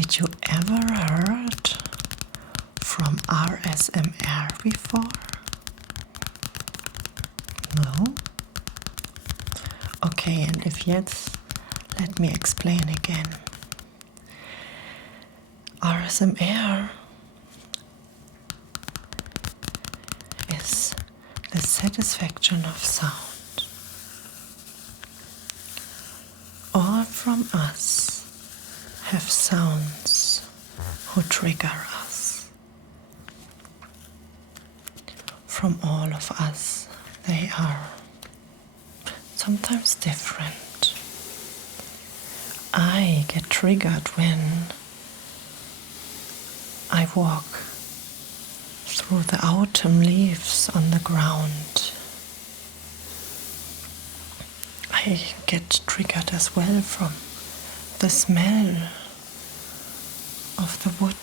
Did you ever heard from RSMR before? No? Okay, and if yes, let me explain again. RSMR is the satisfaction of sound. All from us have sounds who trigger us. From all of us, they are sometimes different. I get triggered when I walk through the autumn leaves on the ground. I get triggered as well from the smell of the wood,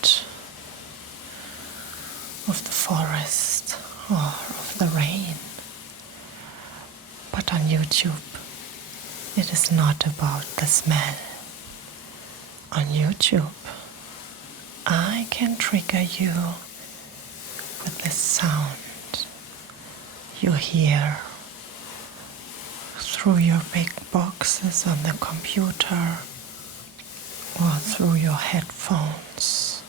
of the forest, or of the rain. But on YouTube, it is not about the smell. On YouTube, I can trigger you with the sound you hear through your big boxes on the computer or through your headphones.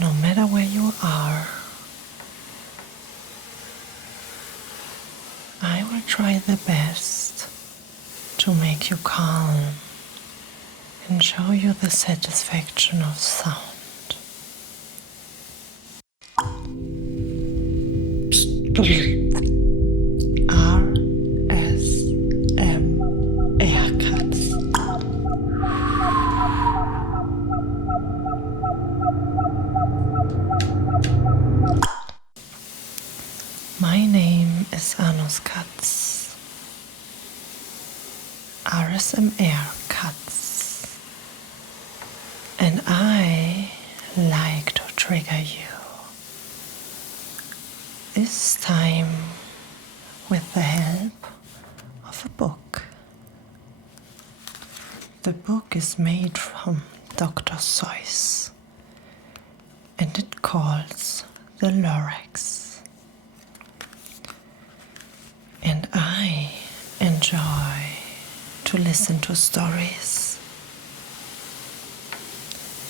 No matter where you are, I will try the best to make you calm and show you the satisfaction of sound. RSMR Katz. My name is Katz. RSMR Katz. And I like to trigger you. This time with the help of a book. The book is made from Dr. Seuss and it calls the lorax. And I enjoy to listen to stories.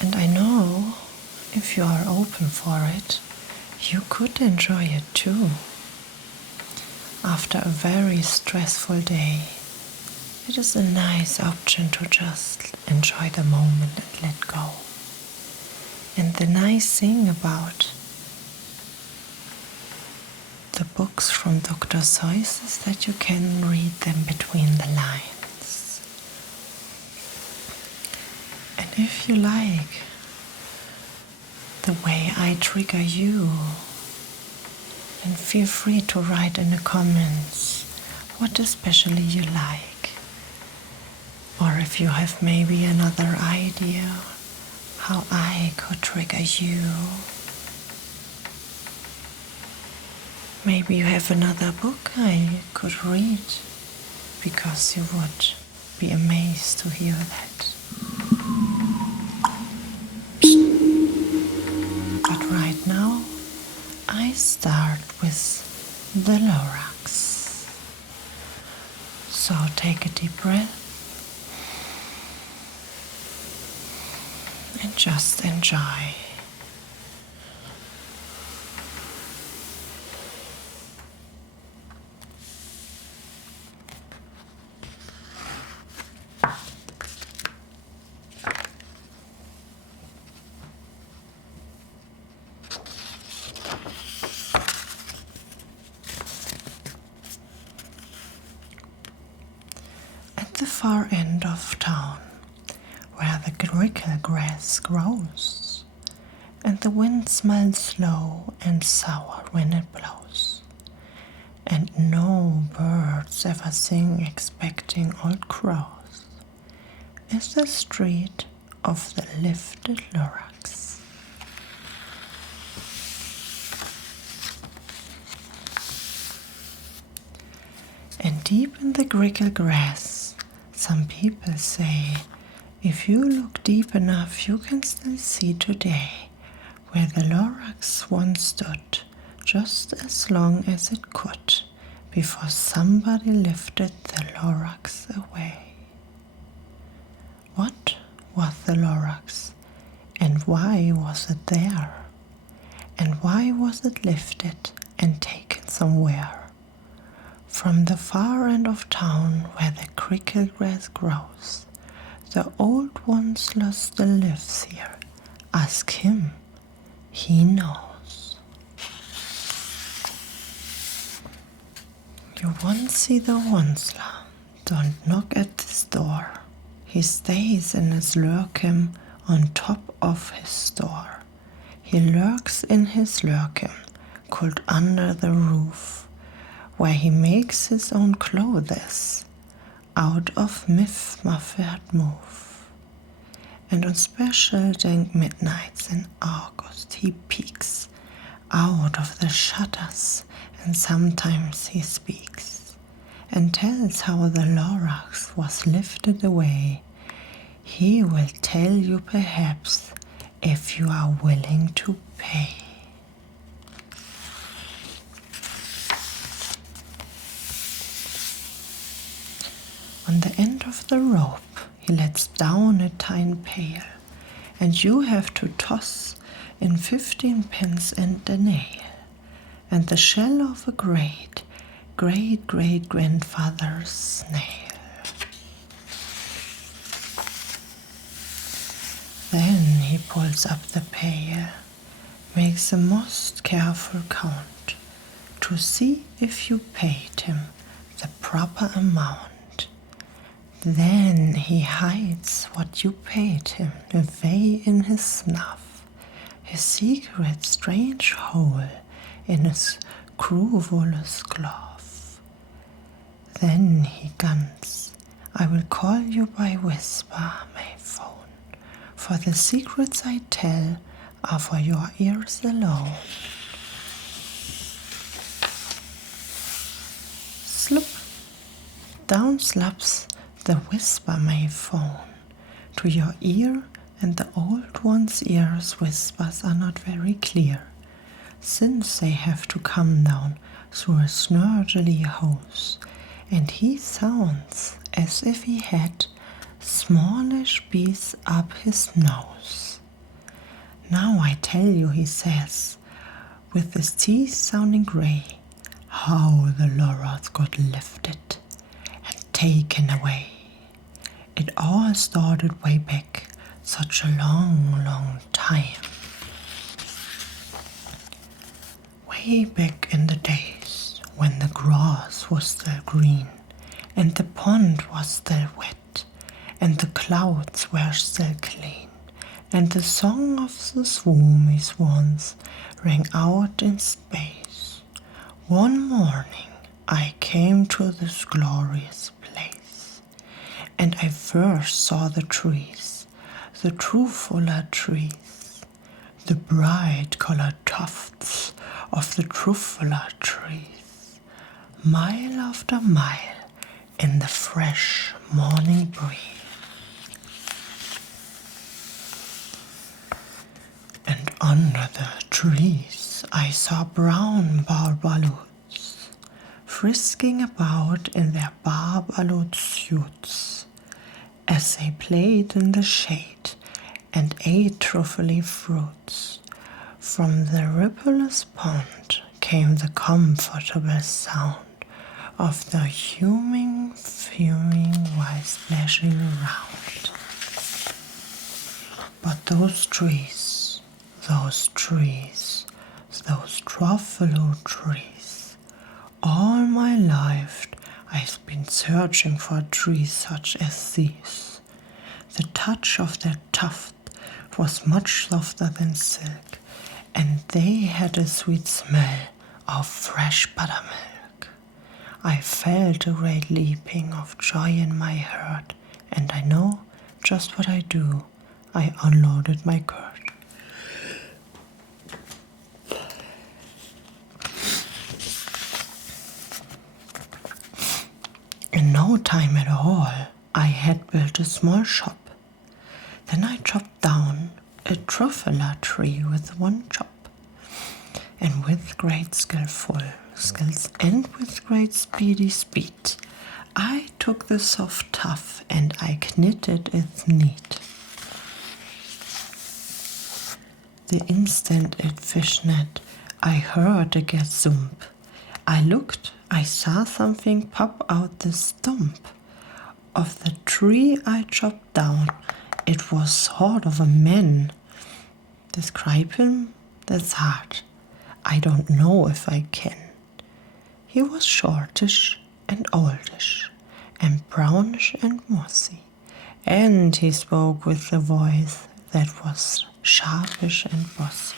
And I know if you are open for it, you could enjoy it too. After a very stressful day, it is a nice option to just enjoy the moment and let go. And the nice thing about the books from Dr. Seuss is that you can read them between the lines. And if you like the way I trigger you, and feel free to write in the comments what especially you like, or if you have maybe another idea how I could trigger you. Maybe you have another book I could read, because you would be amazed to hear that. But right now, I start with the lorax. So take a deep breath and just enjoy. At the far end of town, where the grickle grass grows, and the wind smells slow and sour when it blows, and no birds ever sing expecting old crows, is the street of the lifted lorax. And deep in the grickle grass, some people say If you look deep enough, you can still see today where the lorax once stood, just as long as it could, before somebody lifted the lorax away. What was the lorax, and why was it there? And why was it lifted and taken somewhere? From the far end of town where the crickle grass grows, the old one still lives here. Ask him, he knows. You won't see the Wonsler. Don't knock at this door. He stays in his lurkin on top of his store. He lurks in his lurkin, cold under the roof, where he makes his own clothes out of muffled move. And on special dank midnights in August he peeks out of the shutters, and sometimes he speaks and tells how the lorax was lifted away. He will tell you perhaps if you are willing to pay. On the end of the rope he lets down a tiny pail, and you have to toss in 15 pence and a nail, and the shell of a great grandfather's snail. Then he pulls up the pail, makes a most careful count, to see if you paid him the proper amount. Then he hides what you paid him away in his snuff, his secret strange hole in his scrupulous cloth. Then he guns, I will call you by whisper, my phone, for the secrets I tell are for your ears alone. Slip, down slaps the whisper may phone to your ear, and the old one's ears whispers are not very clear, since they have to come down through a snurgly hose, and he sounds as if he had smallish bees up his nose. Now I tell you, he says, with his teeth sounding grey, how the lorax got lifted and taken away. It all started way back, such a long time. Way back in the days when the grass was still green, and the pond was still wet, and the clouds were still clean, and the song of the swoomy swans rang out in space. One morning I came to this glorious place, and I first saw the trees, the trufular trees, the bright-colored tufts of the trufular trees, mile after mile in the fresh morning breeze. And under the trees I saw brown barbaloots, frisking about in their barbaloot suits, as they played in the shade and ate truffly fruits. From the rippleless pond came the comfortable sound of the humming, fuming while splashing around. But those trees, those truffalo trees, all my life I've been searching for trees such as these. The touch of their tuft was much softer than silk, and they had a sweet smell of fresh buttermilk. I felt a great leaping of joy in my heart, and I know just what I do. I unloaded my curd. In no time at all, I had built a small shop, Then I chopped down a truffula tree with one chop, and with great skills and with great speedy speed, I took the soft tuff and I knitted it neat. The instant it fishnet, I heard a gazump. I looked, I saw something pop out the stump of the tree I chopped down. It was sort of a man. Describe him? That's hard. I don't know if I can. He was shortish and oldish, and brownish and mossy, and he spoke with a voice that was sharpish and bossy.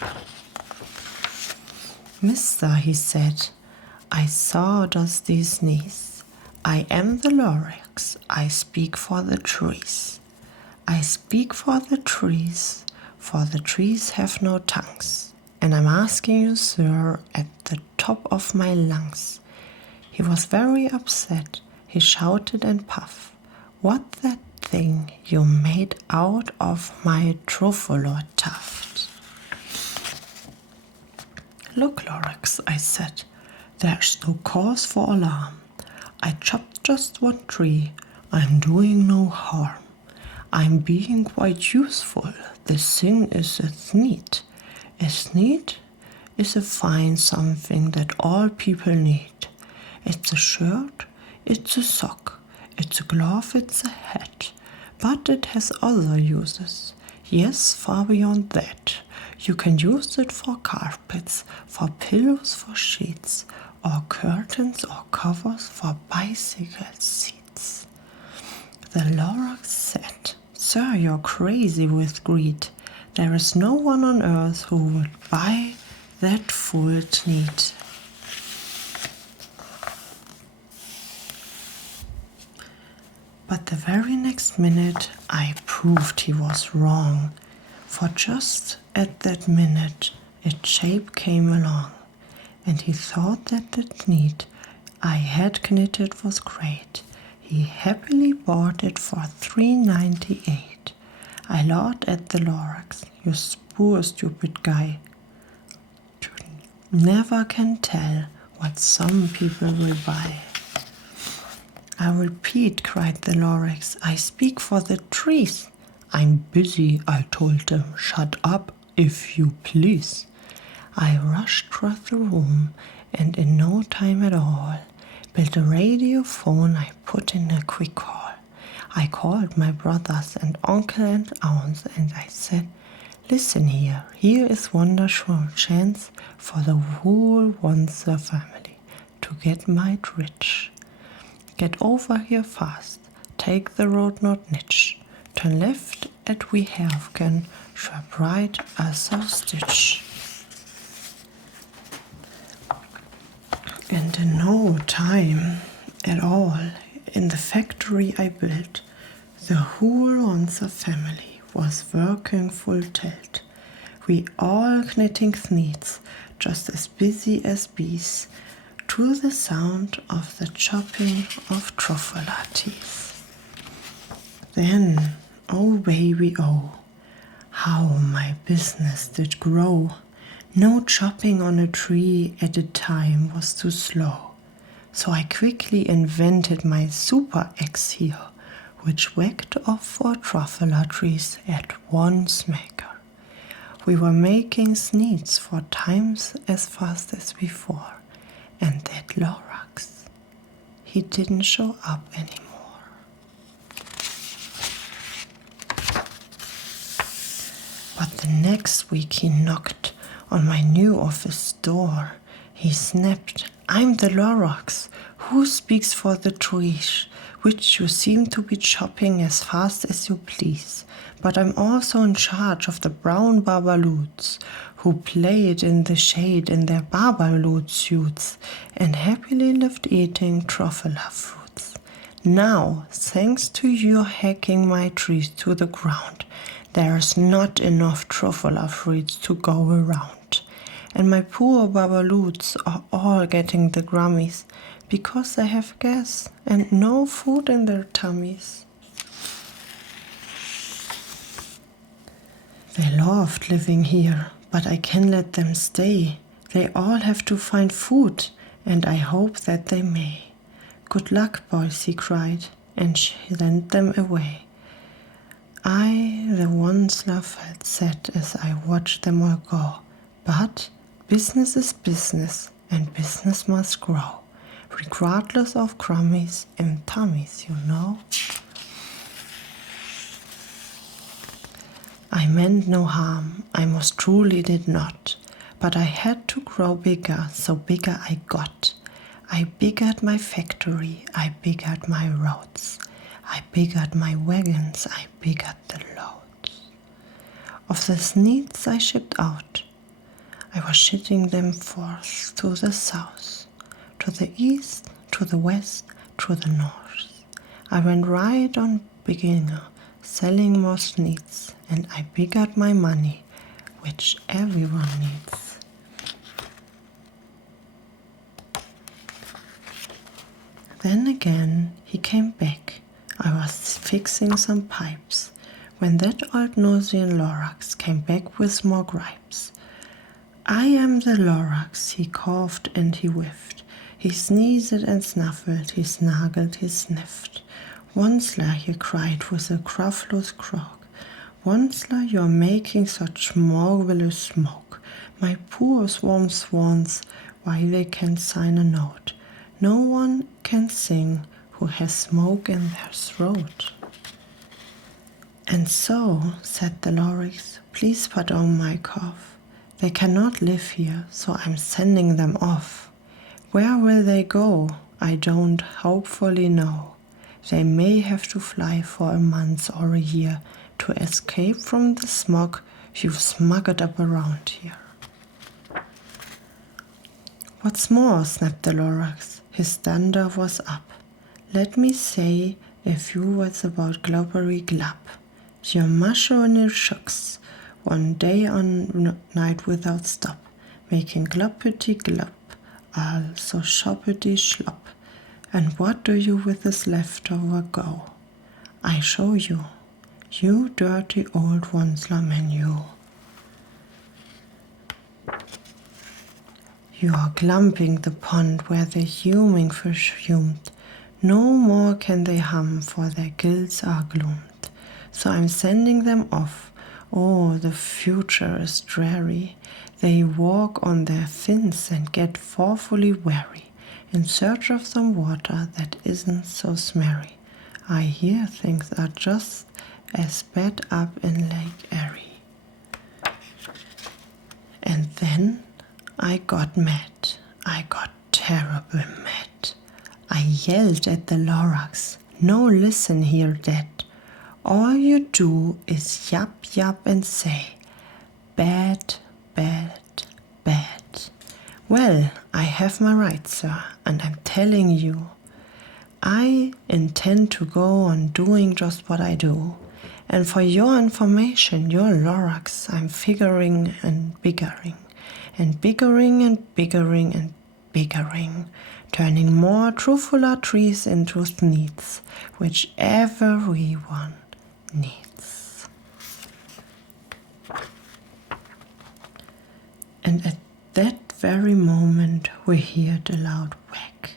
Mister, he said, I saw just these knees. I am the lorax, I speak for the trees. I speak for the trees have no tongues. And I'm asking you, sir, at the top of my lungs. He was very upset. He shouted and puffed. What that thing you made out of my truffula tuft? Look, lorax, I said, there's no cause for alarm. I chopped just one tree. I'm doing no harm. I'm being quite useful. This thing is as neat. As neat is a fine something that all people need. It's a shirt, it's a sock, it's a glove, it's a hat. But it has other uses. Yes, far beyond that. You can use it for carpets, for pillows, for sheets, or curtains or covers for bicycle seats. The lorax said, Sir, you're crazy with greed. There is no one on earth who would buy that fooled need. But the very next minute I proved he was wrong, for just at that minute a shape came along, and he thought that the need I had knitted was great. He happily bought it for $3.98. I laughed at the lorax, you poor stupid guy. You never can tell what some people will buy. I repeat, cried the lorax, I speak for the trees. I'm busy, I told him. Shut up, if you please. I rushed through the room, and in no time at all, built a radio phone. I put in a quick call. I called my brothers and uncle and aunts, and I said, listen here is wonderful chance for the whole Wanzer family to get made rich. Get over here fast, take the road not niche, turn left at we have can, sharp right as a stitch. And in no time at all, in the factory I built, the whole Wanzer family was working full tilt. We all knitting needs, just as busy as bees, to the sound of the chopping of truffula teeth. Then, oh baby, oh, how my business did grow. No chopping on a tree at a time was too slow. So I quickly invented my super axe here, which whacked off 4 truffula trees at one smacker. We were making sneeds 4 times as fast as before, and that lorax, he didn't show up anymore. But the next week he knocked on my new office door. He snapped, I'm the lorax, who speaks for the trees, which you seem to be chopping as fast as you please. But I'm also in charge of the brown babaloots, who played in the shade in their babaloot suits, and happily lived eating truffula fruits. Now, thanks to your hacking my trees to the ground, there's not enough truffula fruits to go around. And my poor babaloots are all getting the grummies, because they have gas and no food in their tummies. They loved living here, but I can't let them stay. They all have to find food, and I hope that they may. Good luck, boys, he cried, and she sent them away. I, the once love, felt sad as I watched them all go. But business is business, and business must grow, regardless of crummies and tummies, you know. I meant no harm, I most truly did not, but I had to grow bigger, so bigger I got. I biggered my factory, I biggered my roads, I biggered my wagons, I biggered the loads. Of the sneaks I shipped out, I was shipping them forth to the south, to the east, to the west, to the north. I went right on beginner, selling more sneaks, and I biggered my money, which everyone needs. Then again he came back. I was fixing some pipes, when that old nosy lorax came back with more gripes. I am the lorax, he coughed and he whiffed. He sneezed and snuffled, he snuggled, he sniffed. Onceler, he cried with a cruftless croak. Onceler, you're making such marvelous smoke. My poor swarm swans, why they can't sign a note. No one can sing who has smoke in their throat. And so, said the lorax, please pardon my cough. They cannot live here, so I'm sending them off. Where will they go? I don't hopefully know. They may have to fly for a month or a year to escape from the smog you've smuggled up around here. What's more, snapped the lorax, his thunder was up. Let me say a few words about globbery glub. Your mushroom shucks, one day on night without stop, making gloppity glop, also shoppity schlop. And what do you with this leftover go? I show you, you dirty old Onceler man, you. You are glumping the pond where the humming fish humed. No more can they hum, for their gills are gloomed. So I'm sending them off. Oh, the future is dreary. They walk on their fins and get awfully weary, in search of some water that isn't so smerry. I hear things are just as bad up in Lake Erie. And then I got mad. I got terrible mad. I yelled at the lorax, no listen here, Dad. All you do is yap yap and say, bad, bad, bad. Well, I have my rights, sir, and I'm telling you, I intend to go on doing just what I do. And for your information, your lorax, I'm figuring and biggering, and biggering and biggering and biggering, turning more truffula trees into sneeds, which everyone needs. And at that very moment we heard a loud whack.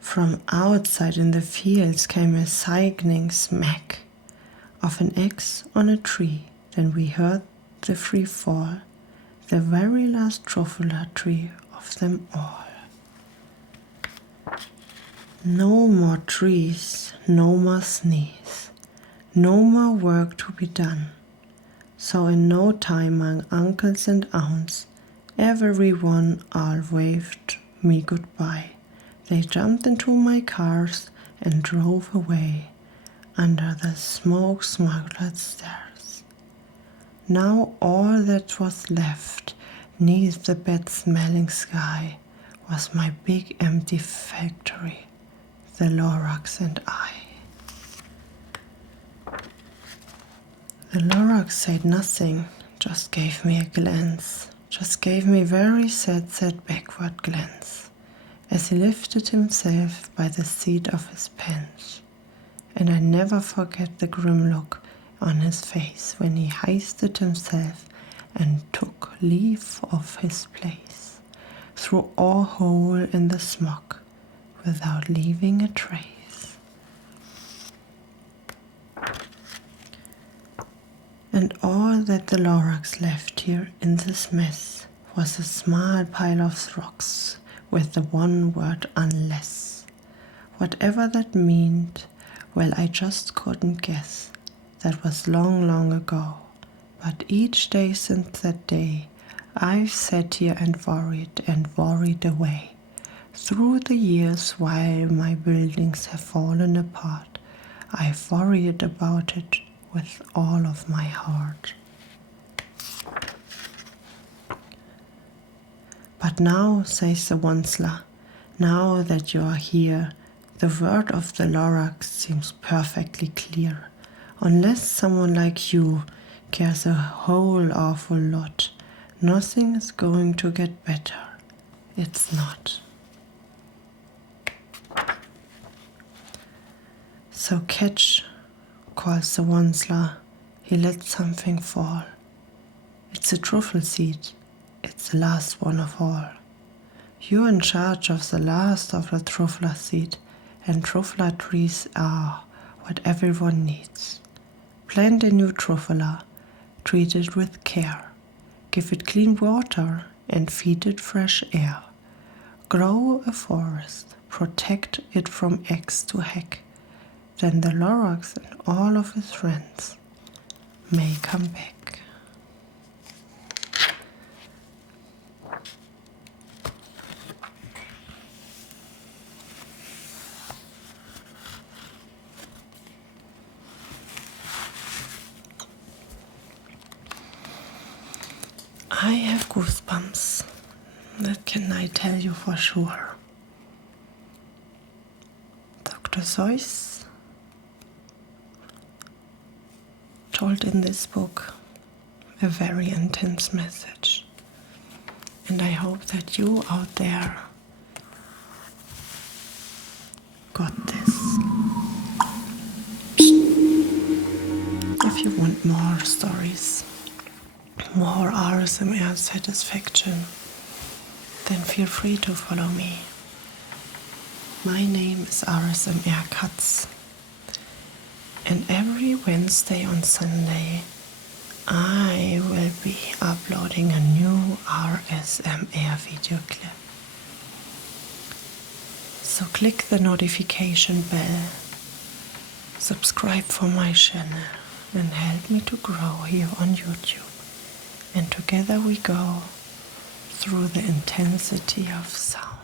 From outside in the fields came a sickening smack of an axe on a tree. Then we heard the free fall, the very last truffula tree of them all. No more trees, no more sneeze, no more work to be done. So in no time among uncles and aunts, everyone all waved me goodbye. They jumped into my cars and drove away under the smoke-smuggled stairs. Now all that was left neath the bad-smelling sky was my big empty factory, the lorax and I. The lorax said nothing, just gave me a glance, just gave me a very sad backward glance, as he lifted himself by the seat of his pants. And I never forget the grim look on his face when he hoisted himself and took leave of his place, through all hole in the smock, without leaving a trace. And all that the lorax left here in this mess was a small pile of rocks with the one word unless. Whatever that meant, well, I just couldn't guess. That was long, long ago. But each day since that day, I've sat here and worried away. Through the years while my buildings have fallen apart, I've worried about it with all of my heart. But now, says the Onceler, now that you are here, the word of the lorax seems perfectly clear. Unless someone like you cares a whole awful lot, nothing is going to get better. It's not. So catch, calls the Onceler. He let something fall. It's a truffle seed. It's the last one of all. You're in charge of the last of the truffler seed, and truffler trees are what everyone needs. Plant a new truffler, treat it with care. Give it clean water and feed it fresh air. Grow a forest, protect it from axe to hack. Then the lorax and all of his friends may come back. I have goosebumps, that can I tell you for sure. Dr. Seuss told in this book a very intense message, and I hope that you out there got this. If you want more stories, more RSMR satisfaction, then feel free to follow me. My name is RSMR Katz, and every Wednesday and Sunday I will be uploading a new RSMR video clip. So click the notification bell, subscribe for my channel, and help me to grow here on YouTube. And together we go through the intensity of sound.